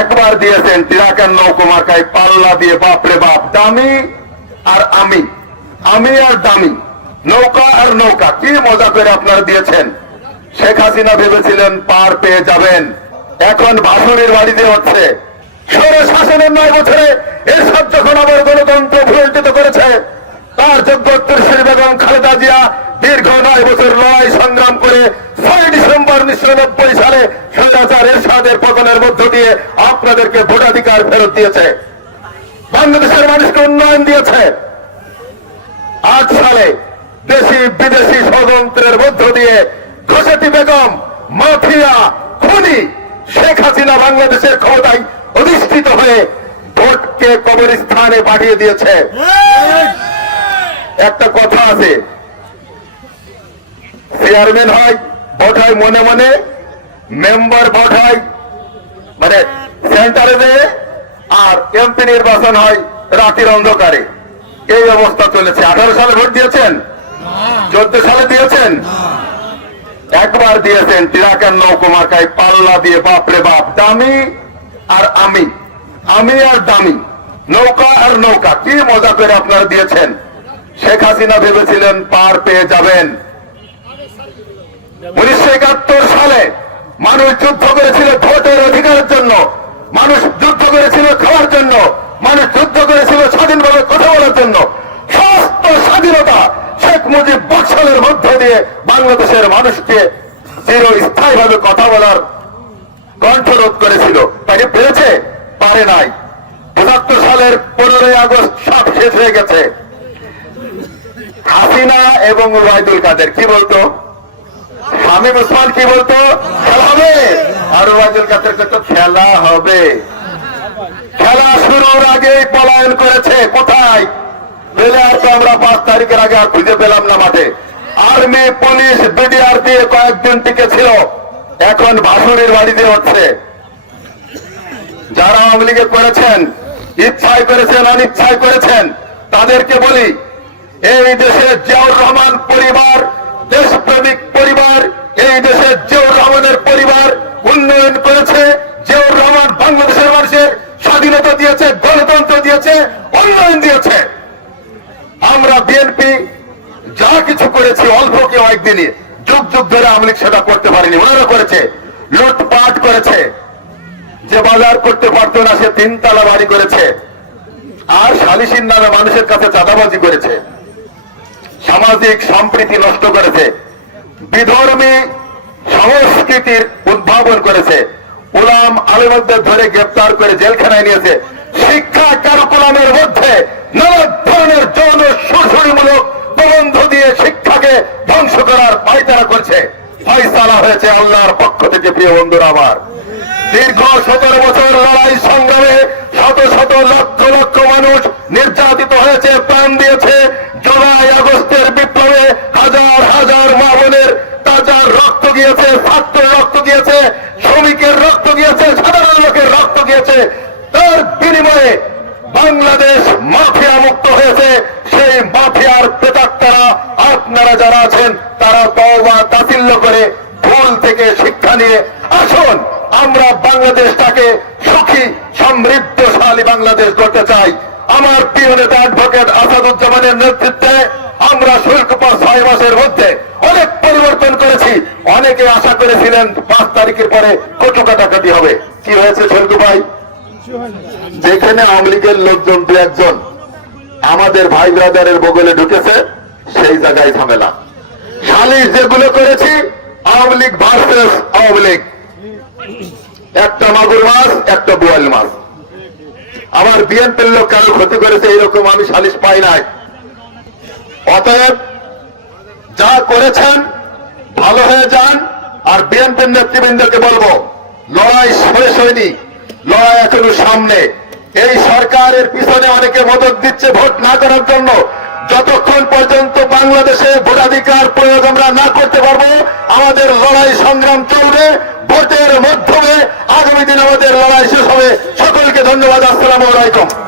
একবার দিয়েছেন তিরাকার নৌকুমাকায় পাল্লা দিয়ে বাপরে বাপ, দামি আর আমি। আমি আর দামি। নৌকা আর নৌকা, কি মজা করে আপনারা দিয়েছেন। শেখ হাসিনা ভেবেছিলেন পার পেয়ে যাবেন। এখন ভাসুরের বাড়িতে হচ্ছে। সরে শাসনের নয় বছরে এরশাদ যখন আবার গণতন্ত্র ভুলটিত করেছে তার যোগ্য উত্তরসূরি বেগম খালেদা জিয়া দীর্ঘ নয় বছর লড়াই সংগ্রাম করে ছয় ডিসেম্বর উনিশশো নব্বই সালে স্বৈরাচার এরশাদের পতনের মধ্য দিয়ে আপনাদেরকে ভোটাধিকার ফেরত দিয়েছে। বাংলাদেশের মানুষকে উন্নয়ন দিয়েছে। আট সালে দেশি বিদেশি ষড়যন্ত্রের মধ্য দিয়ে ঘোষেটি বেগম, মাফিয়া, খুনি শেখ হাসিনা বাংলাদেশের ক্ষমতায় অধিষ্ঠিত হয়ে ভোটকে কবরস্থানে পাঠিয়ে দিয়েছে। একটা কথা আছে। চেয়ারম্যান হয়, ভোট হয় মনে মনে, মেম্বার ভোট হয় মানে সেন্টারে দেয় আর এমপি নির্বাচন হয় রাতের অন্ধকারে। এই অবস্থা চলেছে। আঠারো সালে ভোট দিয়েছেন? চোদ্দ সালে দিয়েছেন? একবার দিয়েছেন তিরাকার নৌকুমাকায় পাল্লা দিয়ে বাপরে বাপ, দামি আর আমি। আমি আর দামি। নৌকা আর নৌকা, কি মজা করে আপনারা দিয়েছেন? শেখ হাসিনা ভেবেছিলেন পার পেয়ে যাবেন। উনিশশো একাত্তর সালে মানুষ যুদ্ধ করেছিল ভোটের অধিকারের জন্য। মানুষ যুদ্ধ করেছিল খাওয়ার জন্য মানুষ যুদ্ধ করেছিল স্বাধীনভাবে কথা বলার জন্য সমস্ত স্বাধীনতা শেখ মুজিব বক্সলের মধ্য দিয়ে বাংলাদেশের মানুষকে চিরস্থায়ী ভাবে কথা বলার কণ্ঠরোধ করেছিল। তাকে পেরেছে? পারে নাই। পঁচাত্তর সালের পনেরোই আগস্ট সব শেষ হয়ে গেছে। হাসিনা এবং ওয়াইদুল কাদের, কি বলতো? শামীম ওসমান কি বলতো? খেলা হবে। আর ওয়াইদুল কাদের তো খেলা হবে। খেলা শুরুর আগেই পলায়ন করেছে। কোথায়? প্লেয়ার তো আমরা পাঁচ তারিখের আগে আর খুঁজে পেলাম না মাঠে। আর্মি, পুলিশ, বিডিআর দিয়ে কয়েকদিন টিকে ছিল। এখন ভাসুরের বাড়িতে হচ্ছে। যারা আওয়ামী লীগে করেছেন, ইচ্ছায় করেছেন, অনিচ্ছায় করেছেন, তাদেরকে বলি, এই দেশের জিয়াউর রহমান পরিবার দেশপ্রেমিক পরিবার এই দেশের জিয়াউর রহমানের পরিবার উন্নয়ন করেছে জিয়াউর রহমান বাংলাদেশের মানুষের স্বাধীনতা দিয়েছে গণতন্ত্র দিয়েছে উন্নয়ন দিয়েছে আমরা বিএনপি যা কিছু করেছি অল্প একদিনই যুগ যুগ ধরে আওয়ামী লীগ সেটা করতে পারেনি। ওনারা করেছে, লুটপাট করেছে। যে বাজার করতে পারতো না, সে তিনতলা বাড়ি করেছে। আর সালিসির নামে মানুষের কাছে চাঁদাবাজি করেছে। সামাজিক সম্প্রীতি নষ্ট করেছে। বিধর্মী সংস্কৃতির উদ্ভাবন করেছে। উলাম আলিমদের ধরে গ্রেপ্তার করে জেলখানায় নিয়েছে। শিক্ষা কারুকুলামের মধ্যে নানা ধরনের যৌন শোষণমূলক প্রবন্ধ দিয়ে শিক্ষাকে ধ্বংস করার পায়তারা করছে। ফয়সালা হয়েছে আল্লাহর পক্ষ থেকে, প্রিয় বন্ধুরা আমার। দীর্ঘ সতেরো বছর লড়াই সংগ্রামে শত শত লক্ষ লক্ষ আপনারা যারা আছেন, তারা তওবা তাসিল্য করে ভুল থেকে শিক্ষা নিয়ে আসুন। আমরা বাংলাদেশটাকে সুখী, সমৃদ্ধশালী বাংলাদেশ করতে চাই। আমার প্রিয় নেতা অ্যাডভোকেট আসাদুজ্জামানের নেতৃত্বে আমরা শুল্কপর ছয় মাসের মধ্যে অনেক পরিবর্তন করেছি। অনেকে আশা করেছিলেন পাঁচ তারিখের পরে কটু কাটাকাটি হবে। কি হয়েছে শুল্ক ভাই? যেখানে আওয়ামী লীগের লোকজন দু একজন, আমাদের ভাই ব্রাদারের বগলে ঢুকেছে। সেই জায়গায় ঝামেলা। সালিশ যেগুলো করেছি, আওয়ামী লীগ ভার্সেস আওয়ামী লীগ। একটা মাগুর মাছ, একটা বোয়াল মাছ। আমার বিএনপির লোক কারও ক্ষতি করেছে এইরকম আমি সালিশ পাই নাই। অতএব যা করেছেন, ভালো হয়ে যান, আর বিএনপির নেতৃবৃন্দকে বলব, লড়াই শেষ হয়নি, লড়াই এখনও সামনে। এই সরকারের পিছনে অনেকে মদত দিচ্ছে, ভোট না করার জন্য। যতক্ষণ পর্যন্ত বাংলাদেশে ভোটাধিকার প্রয়োগ আমরা না করতে পারব, আমাদের লড়াই সংগ্রাম চলবে, ভোটের মাধ্যমে আগামী দিন আমাদের লড়াই শেষ হবে। সকলকে ধন্যবাদ, আসসালাম আলাইকুম।